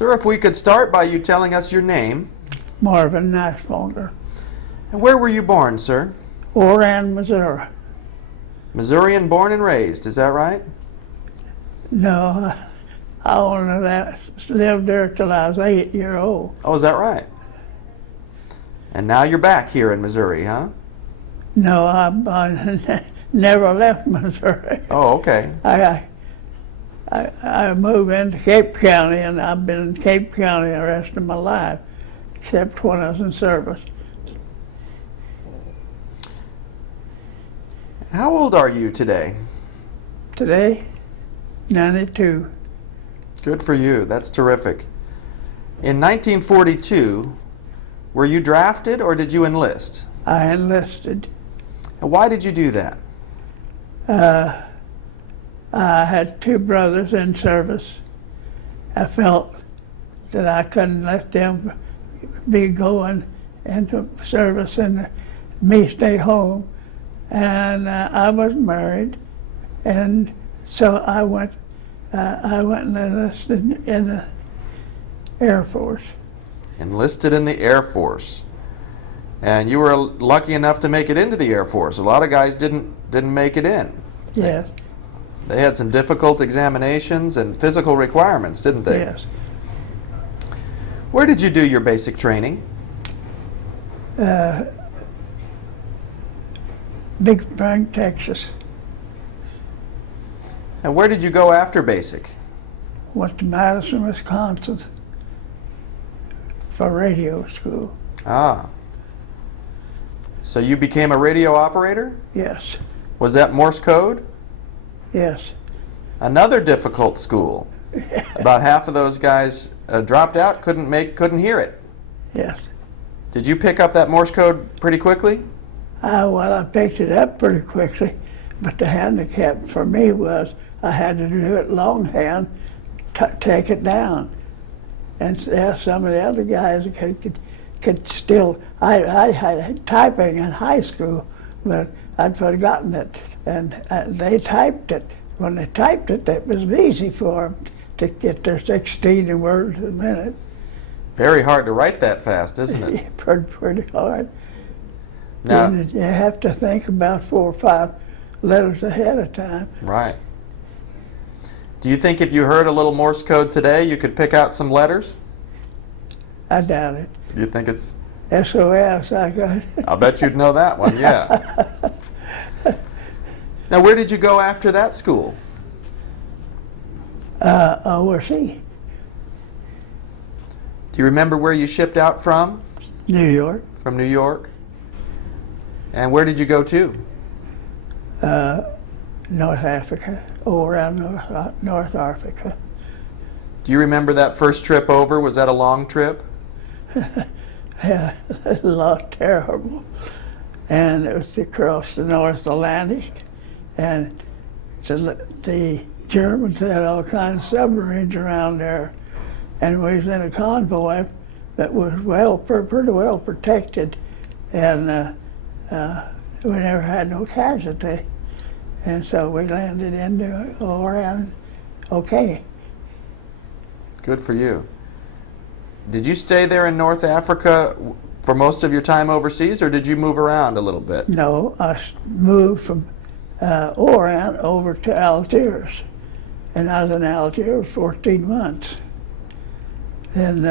Sir, if we could start by you telling us your name. Marvin Niswonger, And where were you born, sir? Oran, Missouri. Missourian born and raised, is that right? No, I only lived there till I was 8 years old. Oh, is that right? And now you're back here in Missouri, huh? No, I never left Missouri. Oh, okay. I moved into Cape County, and I've been in Cape County the rest of my life, except when I was in service. How old are you today? Today, 92. Good for you. That's terrific. In 1942, were you drafted or did you enlist? I enlisted. And why did you do that? I had two brothers in service. I felt that I couldn't let them be going into service and me stay home. And I was married, and so I went and enlisted in the Air Force. Enlisted in the Air Force. And you were lucky enough to make it into the Air Force. A lot of guys didn't make it in. Yes. They had some difficult examinations and physical requirements, didn't they? Yes. Where did you do your basic training? Big Spring, Texas. And where did you go after basic? Went to Madison, Wisconsin for radio school. Ah. So you became a radio operator? Yes. Was that Morse Code? Yes. Another difficult school. About half of those guys dropped out, couldn't hear it. Yes. Did you pick up that Morse Code pretty quickly? Well, I picked it up pretty quickly, but the handicap for me was I had to do it longhand, take it down. And some of the other guys could still, I had typing in high school, but I'd forgotten it. And they typed it. When they typed it, it was easy for them to get their 16 words a minute. Very hard to write that fast, isn't it? Pretty hard. Now, And you have to think about 4 or 5 letters ahead of time. right. Do you think if you heard a little Morse code today, you could pick out some letters? I doubt it. Do you think it's... SOS, I got. I'll bet you'd know that one, yeah. Now, where did you go after that school? Overseas. Do you remember where you shipped out from? New York. From New York? And where did you go to? North Africa, around North Africa. Do you remember that first trip over? Was that a long trip? Yeah, a lot terrible. And it was across the North Atlantic. And the Germans had all kinds of submarines around there. And we was in a convoy that was pretty well protected. And we never had no casualty. And so we landed into Oran, okay. Good for you. Did you stay there in North Africa for most of your time overseas, or did you move around a little bit? No, I moved from Oran over to Algiers. And I was in Algiers 14 months. And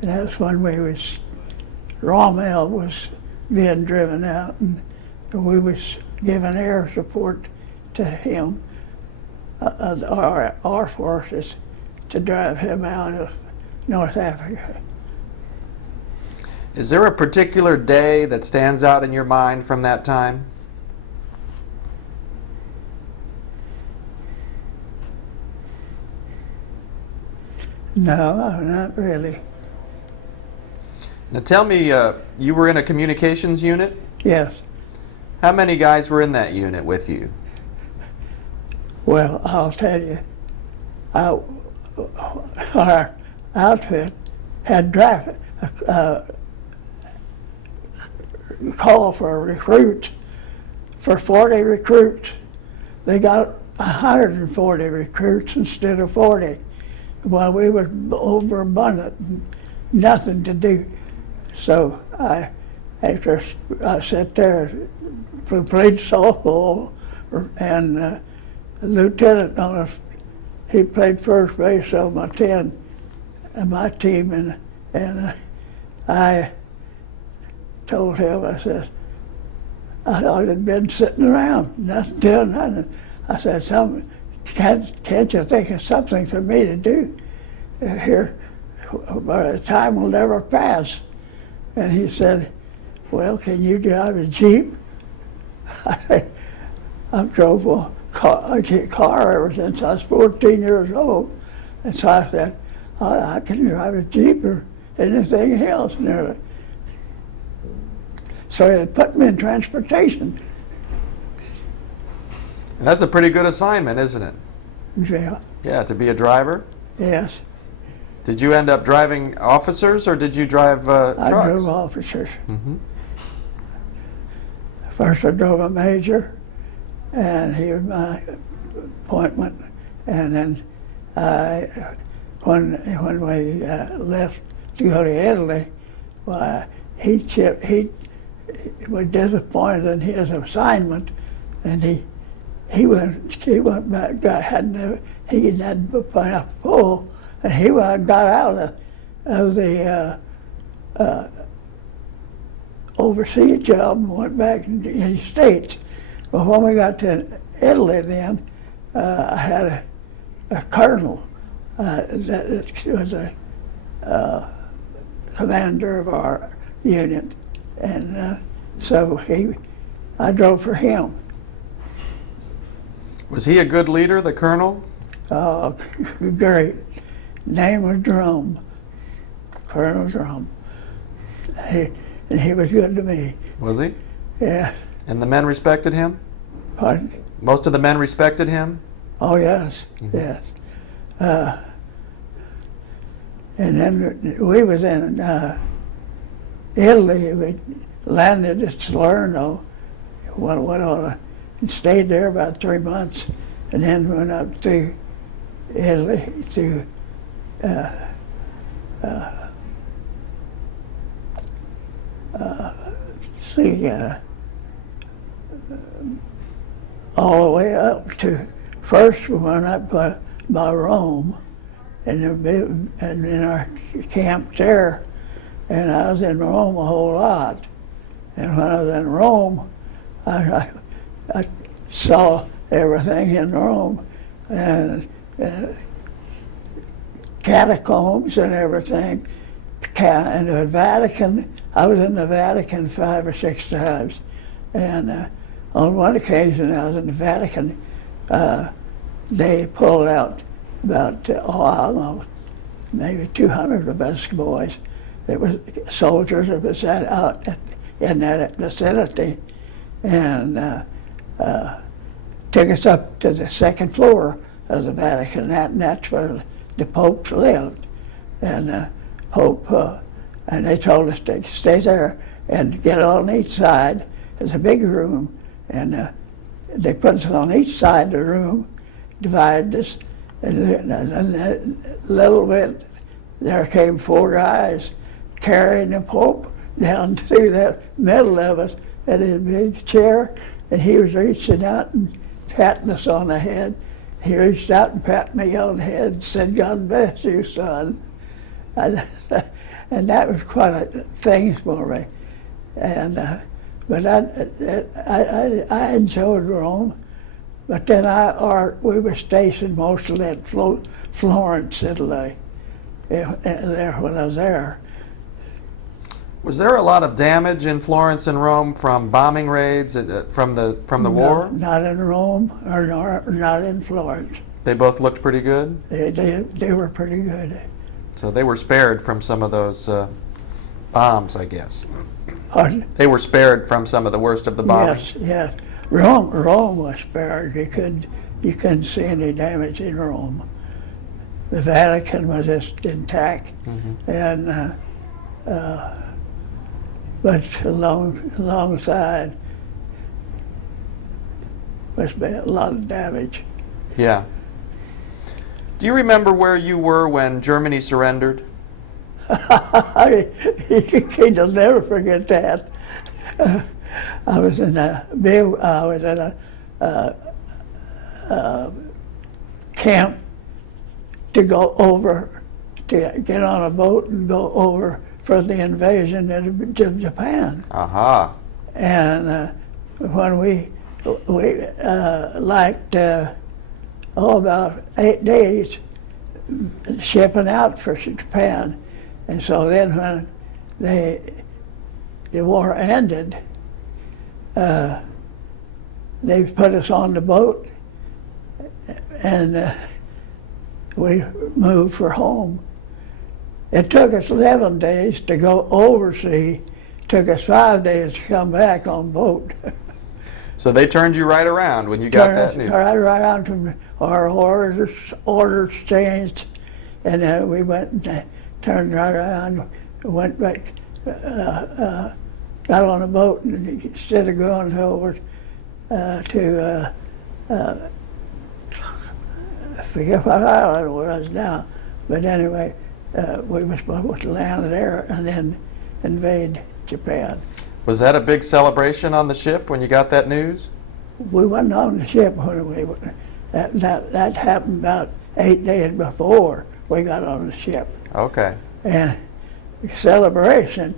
that's when Rommel was being driven out, and we was giving air support to him, our forces, to drive him out of North Africa. Is there a particular day that stands out in your mind from that time? No, not really. Now tell me, you were in a communications unit? Yes. How many guys were in that unit with you? Well, I'll tell you, our outfit had call for recruits, for 40 recruits. They got 140 recruits instead of 40. Well, we were overabundant, nothing to do. So after I sat there, we played softball, and the lieutenant on us, he played first base on my team, and I told him, I said, I'd been sitting around, nothing doing nothing. I said, can't you think of something for me to do here? The time will never pass. And he said, well, can you drive a Jeep? I said, I've drove a car ever since I was 14 years old. And so I said, I can drive a Jeep or anything else nearly. So they put me in transportation. That's a pretty good assignment, isn't it? Yeah. Yeah, to be a driver. Yes. Did you end up driving officers, or did you drive trucks? I drove officers. Mm-hmm. First I drove a major, and he was my appointment. And then when we left to go to Italy, well, he was disappointed in his assignment, and he went back, he hadn't put enough pull, and he got out of the overseas job and went back in the States. But when we got to Italy then, I had a colonel that was a commander of our unit, and so I drove for him. Was he a good leader, the colonel? Oh, great. Name was Rome, Colonel Rome. And he was good to me. Was he? Yeah. And the men respected him? Pardon? Most of the men respected him? Oh, yes, Mm-hmm. yes. And then we was in Italy. We landed at Salerno, went on and stayed there about 3 months, and then went up to Italy to see all the way up to, first we went up by Rome, and in our camp there, and I was in Rome a whole lot. And when I was in Rome, I saw everything in Rome, and catacombs and everything. And the Vatican, I was in the Vatican 5 or 6 times. And on one occasion I was in the Vatican, they pulled out about, I don't know, maybe 200 of us boys. It was soldiers that was out in that vicinity, and took us up to the second floor of the Vatican, and that's where the popes lived. And Pope, and they told us to stay there and get on each side. It's a big room, and they put us on each side of the room, divided us, and a little bit, there came 4 guys carrying the Pope down through the middle of us in his big chair, and he was reaching out and patting us on the head. He reached out and patted me on the head and said, "God bless you, son." And that was quite a thing for me. And but I enjoyed Rome. But then we were stationed mostly at Florence, Italy, there when I was there. Was there a lot of damage in Florence and Rome from bombing raids from the war? Not in Rome or not in Florence. They both looked pretty good? They were pretty good. So they were spared from some of those bombs, I guess. Pardon? They were spared from some of the worst of the bombing. Yes. Rome was spared. You couldn't see any damage in Rome. The Vatican was just intact, Mm-hmm. and but alongside was a lot of damage. Yeah. Do you remember where you were when Germany surrendered? He'll never forget that. I was in a camp to go over, to get on a boat and go over for the invasion of Japan. Aha. And when we about 8 days shipping out for Japan. And so then when the war ended, they put us on the boat and we moved for home. It took us 11 days to go overseas. Took us 5 days to come back on boat. So they turned you right around when you got that news. Right around from our orders changed, and we went and turned right around, went back, got on a boat, and instead of going over to, I forget what island it was now, but anyway, we were supposed to land there and then invade Japan. Was that a big celebration on the ship when you got that news? We wasn't on the ship when we were, that happened about 8 days before we got on the ship. Okay. And celebration,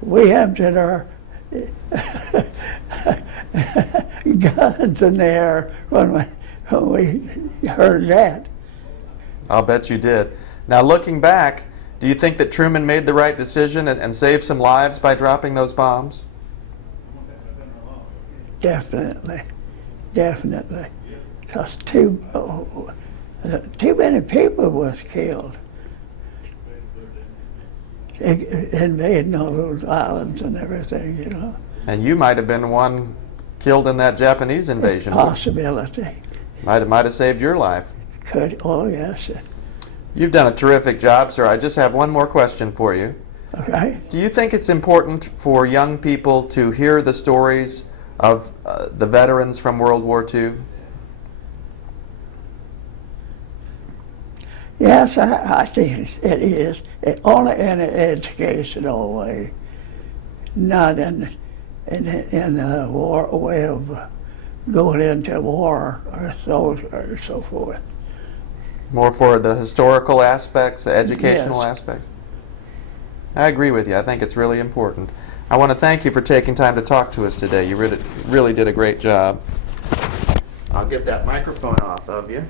we emptied our guns in the air when we heard that. I'll bet you did. Now looking back, do you think that Truman made the right decision and saved some lives by dropping those bombs? Definitely, definitely. Because too many people was killed invading all those islands and everything, you know. And you might have been one killed in that Japanese invasion. Possibility. Might have saved your life. Could, oh yes. You've done a terrific job, sir. I just have one more question for you. Okay. Do you think it's important for young people to hear the stories of the veterans from World War II? Yes, I think it is. Only in an educational way, not in a way of going into war or a soldier or so forth. More for the historical aspects, the educational Yes. aspects? I agree with you. I think it's really important. I want to thank you for taking time to talk to us today. You really did a great job. I'll get that microphone off of you.